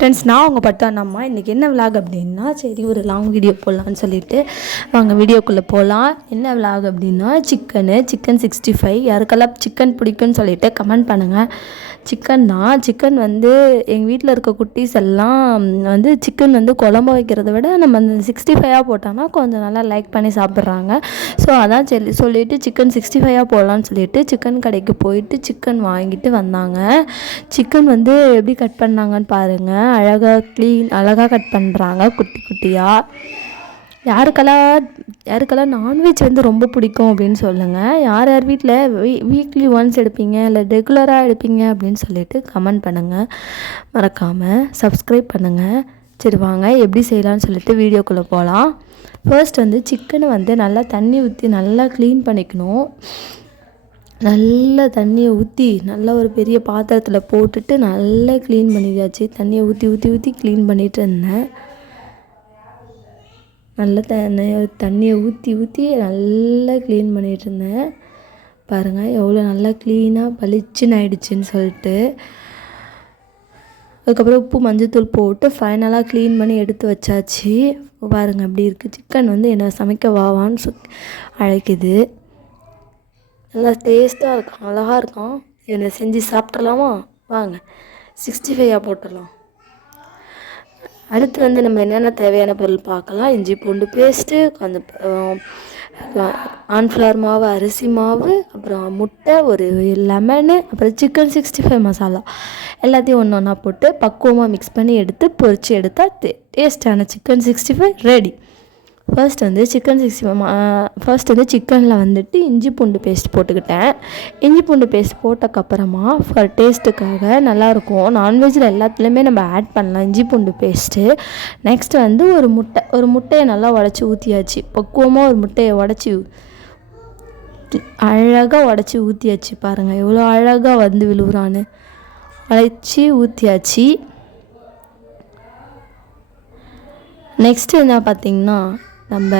Friends, நான் உங்கள் பட்டு அண்ணம்மா. இன்றைக்கி என்ன விலாக் அப்படின்னா, சரி ஒரு லாங் வீடியோ போடலான்னு சொல்லிட்டு வாங்க வீடியோக்குள்ளே போகலாம். என்ன விலாக் அப்படின்னா, சிக்கன் 65. யாருக்கெல்லாம் சிக்கன் பிடிக்குன்னு சொல்லிட்டு கமெண்ட் பண்ணுங்கள். சிக்கன் தான். சிக்கன் வந்து எங்கள் வீட்டில் இருக்க குட்டீஸ் எல்லாம் வந்து சிக்கன் வந்து குழம்பு வைக்கிறத விட நம்ம அந்த 65 போட்டோன்னா கொஞ்சம் நல்லா லைக் பண்ணி சாப்பிட்றாங்க. ஸோ அதான் சரி சொல்லிவிட்டு சிக்கன் 65 போடலான்னு சொல்லிட்டு சிக்கன் கடைக்கு போயிட்டு சிக்கன் வாங்கிட்டு வந்தாங்க. சிக்கன் வந்து எப்படி கட் பண்ணாங்கன்னு பாருங்கள். அழகாக கட் பண்ணுறாங்க குட்டி குட்டியாக. யாருக்கெல்லாம் நான்வெஜ் வந்து ரொம்ப பிடிக்கும் அப்படின்னு சொல்லுங்கள். யார் வீட்டில் வீக்லி ஒன்ஸ் எடுப்பீங்க இல்லை ரெகுலராக எடுப்பீங்க அப்படின்னு சொல்லிட்டு கமெண்ட் பண்ணுங்கள். மறக்காமல் சப்ஸ்கிரைப் பண்ணுங்கள். சரி வாங்க எப்படி செய்யலான்னு சொல்லிட்டு வீடியோக்குள்ளே போகலாம். ஃபர்ஸ்ட் வந்து சிக்கனை வந்து நல்லா தண்ணி ஊற்றி நல்லா க்ளீன் பண்ணிக்கணும். நல்லா தண்ணியை ஊற்றி நல்லா ஒரு பெரிய பாத்திரத்தில் போட்டுட்டு நல்லா க்ளீன் பண்ணியாச்சு. தண்ணியை ஊற்றி க்ளீன் பண்ணிகிட்டு இருந்தேன். நல்லா தண்ணியை ஊற்றி நல்லா க்ளீன் பண்ணிகிட்டு இருந்தேன். பாருங்கள் எவ்வளோ நல்லா க்ளீனாக பளிச்சுன்னு ஆயிடுச்சுன்னு சொல்லிட்டு. அதுக்கப்புறம் உப்பு மஞ்சத்தூள் போட்டு ஃபைனலாக க்ளீன் பண்ணி எடுத்து வச்சாச்சு. பாருங்கள் அப்படி இருக்குது. சிக்கன் வந்து என்ன சமைக்க வாவான்னு அழைக்குது. நல்லா டேஸ்ட்டாக இருக்கும், அழகாக இருக்கும். என்னை செஞ்சு சாப்பிட்றலாமா? வாங்க 65 போட்டுடலாம். அடுத்து வந்து நம்ம என்னென்ன தேவையான பொருள் பார்க்கலாம். இஞ்சி பூண்டு பேஸ்ட்டு, அந்த கார்ன்ஃப்ளவர் மாவு, அரிசி மாவு, அப்புறம் முட்டை, ஒரு லெமனு, அப்புறம் சிக்கன் 65 மசாலா எல்லாத்தையும் ஒன்று ஒன்றா போட்டு பக்குவமாக மிக்ஸ் பண்ணி எடுத்து பொரித்து எடுத்தால் டேஸ்டான சிக்கன் 65 ரெடி. ஃபர்ஸ்ட் வந்து சிக்கனில் வந்துட்டு இஞ்சி பூண்டு பேஸ்ட் போட்டுக்கிட்டேன். இஞ்சி பூண்டு பேஸ்ட் போட்டக்கப்புறமா ஃபார் டேஸ்ட்டுக்காக நல்லாயிருக்கும். நான்வெஜ்ஜில் எல்லாத்துலேயுமே நம்ம ஆட் பண்ணலாம் இஞ்சி பூண்டு பேஸ்ட்டு. நெக்ஸ்ட்டு வந்து ஒரு முட்டையை நல்லா உடச்சி ஊற்றியாச்சு. பக்குவமாக ஒரு முட்டையை அழகாக உடச்சி ஊற்றியாச்சு. பாருங்கள் எவ்வளோ அழகாக வந்து விழுவுறான்னு. உடச்சி ஊற்றியாச்சு. நெக்ஸ்ட்டு என்ன பார்த்திங்கன்னா, நம்ம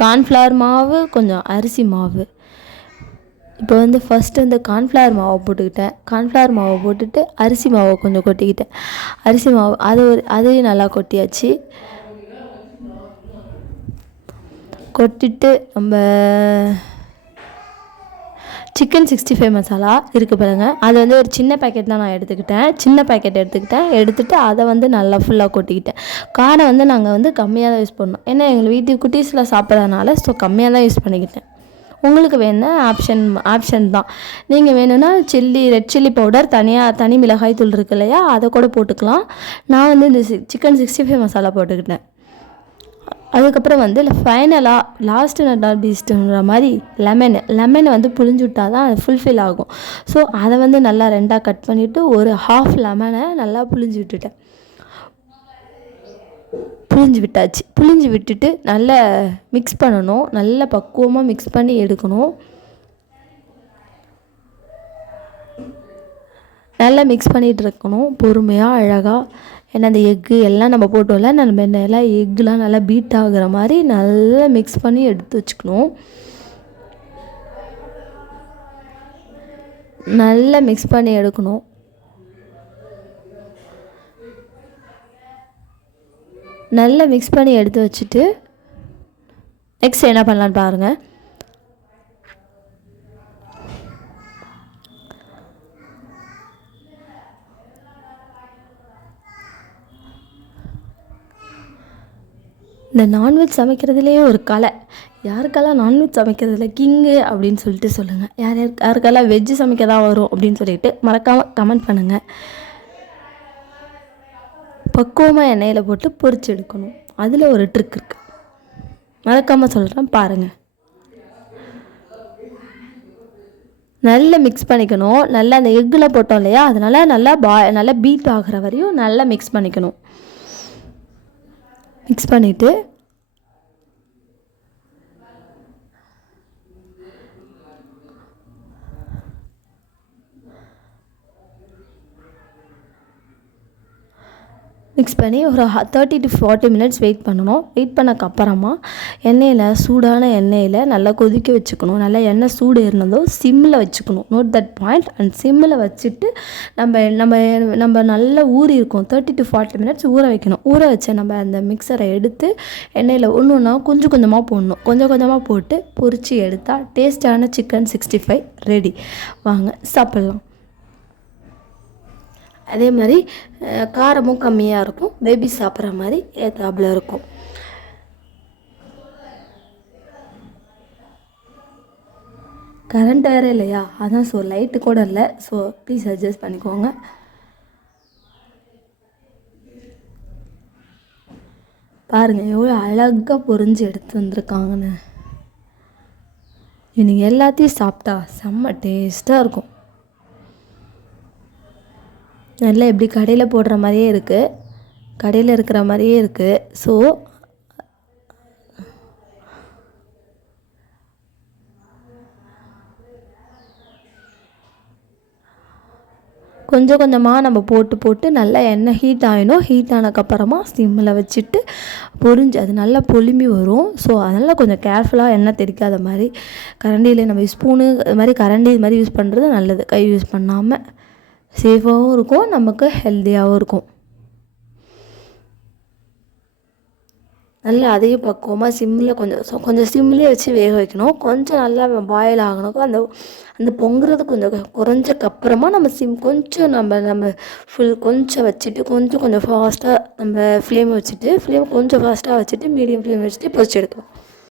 கார்ன்ஃப்ளவர் மாவு, கொஞ்சம் அரிசி மாவு. இப்போ வந்து ஃபஸ்ட்டு வந்து கார்ன்ஃப்ளவர் மாவை போட்டுக்கிட்டேன். கார்ன்ஃப்ளவர் மாவை போட்டுட்டு அரிசி மாவை கொஞ்சம் கொட்டிக்கிட்டேன். அரிசி மாவு அதையும் நல்லா கொட்டியாச்சு. கொட்டிட்டு நம்ம சிக்கன் 65 மசாலா இருக்குது பாருங்கள். அது வந்து ஒரு சின்ன பேக்கெட் தான் நான் எடுத்துக்கிட்டு அதை வந்து நல்லா ஃபுல்லாக கொட்டிக்கிட்டேன். காரம் வந்து நாங்கள் வந்து கம்மியாக தான் யூஸ் பண்ணோம். ஏன்னா எங்கள் வீட்டு குட்டீஸில் சாப்பிட்றதுனால ஸோ கம்மியாக தான் யூஸ் பண்ணிக்கிட்டேன். உங்களுக்கு வேணுன்னா ஆப்ஷன் தான். நீங்கள் வேணும்னா ரெட் சில்லி பவுடர், தனி மிளகாய் தூள் இருக்குது இல்லையா, அதை கூட போட்டுக்கலாம். நான் வந்து இந்த சிக்கன் 65 மசாலா போட்டுக்கிட்டேன். அதுக்கப்புறம் வந்து ஃபைனலாக லாஸ்ட்டு நட் பீஸ்ட்டுன்ற மாதிரி லெமனை வந்து புழிஞ்சு விட்டால் தான் அது ஃபுல்ஃபில் ஆகும். ஸோ அதை வந்து நல்லா ரெண்டாக கட் பண்ணிவிட்டு ஒரு ஹாஃப் லெமனை நல்லா புழிஞ்சு விட்டாச்சு. புழிஞ்சு விட்டுட்டு நல்லா மிக்ஸ் பண்ணணும். நல்லா பக்குவமாக மிக்ஸ் பண்ணி எடுக்கணும். நல்லா மிக்ஸ் பண்ணிகிட்டு இருக்கணும் பொறுமையாக, அழகாக. ஏன்னா அந்த எக்கு எல்லாம் நம்ம போட்டோம்ல, நம்ம எல்லாம் எக்குலாம் நல்லா பீட் ஆகுற மாதிரி நல்லா மிக்ஸ் பண்ணி எடுத்து வச்சுக்கணும். நல்லா மிக்ஸ் பண்ணி எடுக்கணும். நல்லா மிக்ஸ் பண்ணி எடுத்து வச்சுட்டு நெக்ஸ்ட் என்ன பண்ணலான்னு பாருங்கள். இந்த நான்வெஜ் சமைக்கிறதுலேயே ஒரு கலை. யாருக்கெல்லாம் நான்வெஜ் சமைக்கிறதுல கிங்கு அப்படின்னு சொல்லிட்டு சொல்லுங்கள். யாருக்கெல்லாம் வெஜ்ஜு சமைக்க தான் வரும் அப்படின்னு சொல்லிட்டு மறக்காமல் கமெண்ட் பண்ணுங்கள். பக்குவமாக எண்ணெயில் போட்டு பொரிச்சு எடுக்கணும். அதில் ஒரு ட்ரிக் இருக்குது, மறக்காமல் சொல்கிறேன் பாருங்கள். நல்லா மிக்ஸ் பண்ணிக்கணும். நல்லா அந்த எக்கில் போட்டோம் இல்லையா, அதனால் நல்லா பீட் ஆகிற வரையும் நல்லா மிக்ஸ் பண்ணிக்கணும். மிக்ஸ் பண்ணிவிட்டு மிக்ஸ் பண்ணி ஒரு 30 to 40 மினிட்ஸ் வெயிட் பண்ணணும். வெயிட் பண்ணக்கப்புறமா சூடான எண்ணெயில் நல்லா கொதிக்க வச்சுக்கணும். நல்லா எண்ணெய் சூடு ஏறினதும் சிம்மில் வச்சுக்கணும். Note that point. அண்ட் சிம்மில் வச்சுட்டு நம்ம நல்லா ஊறி இருக்கும் 30 to 40 மினிட்ஸ் ஊற வைக்கணும். ஊற வச்ச நம்ம அந்த மிக்சரை எடுத்து எண்ணெயில் ஒன்று ஒன்றா கொஞ்சம் கொஞ்சமாக போடணும். கொஞ்சம் கொஞ்சமாக போட்டு பொரித்து எடுத்தால் டேஸ்டான சிக்கன் 65 ரெடி. வாங்க சாப்பிட்லாம். அதே மாதிரி காரமும் கம்மியாக இருக்கும். பேபி சாப்பிட்ற மாதிரி ஏத்தாப்புல இருக்கும். கரண்ட் வேறு இல்லையா, அதான் ஸோ லைட்டு கூட இல்லை. ஸோ ப்ளீஸ் அட்ஜஸ்ட் பண்ணிக்கோங்க. பாருங்கள் எவ்வளோ அழகாக பொரிஞ்சு எடுத்து வந்திருக்காங்கன்னு. நீங்கள் எல்லாத்தையும் சாப்பிட்டா செம்ம டேஸ்ட்டாக இருக்கும். நல்லா எப்படி கடையில் போடுற மாதிரியே இருக்குது, கடையில் இருக்கிற மாதிரியே இருக்குது. ஸோ கொஞ்சம் கொஞ்சமாக நம்ம போட்டு நல்லா எண்ணெய் ஹீட் ஆகிடும். ஹீட் ஆனதுக்கப்புறமா சிம்மில் வச்சுட்டு அது நல்லா பொலிமி வரும். ஸோ அதனால் கொஞ்சம் கேர்ஃபுல்லாக எண்ணெய் தெளிக்காத மாதிரி கரண்டியில் நம்ம ஸ்பூனு இது மாதிரி கரண்டி இது மாதிரி யூஸ் பண்ணுறது நல்லது. கை யூஸ் பண்ணாமல் சேஃபாகவும் இருக்கும், நமக்கு ஹெல்த்தியாகவும் இருக்கும். நல்லா அதையும் பக்குவமாக சிம்மில் கொஞ்சம் சிம்மிலே வச்சு வேக வைக்கணும். கொஞ்சம் நல்லா பாயில் ஆகணும். அந்த பொங்குறது கொஞ்சம் குறைஞ்சக்கப்புறமா நம்ம கொஞ்சம் நம்ம கொஞ்சம் வச்சுட்டு கொஞ்சம் ஃபாஸ்ட்டாக நம்ம ஃப்ளேம் கொஞ்சம் ஃபாஸ்ட்டாக வச்சுட்டு மீடியம் ஃப்ளேம் வச்சுட்டு பொரிச்சு எடுக்கலாம்.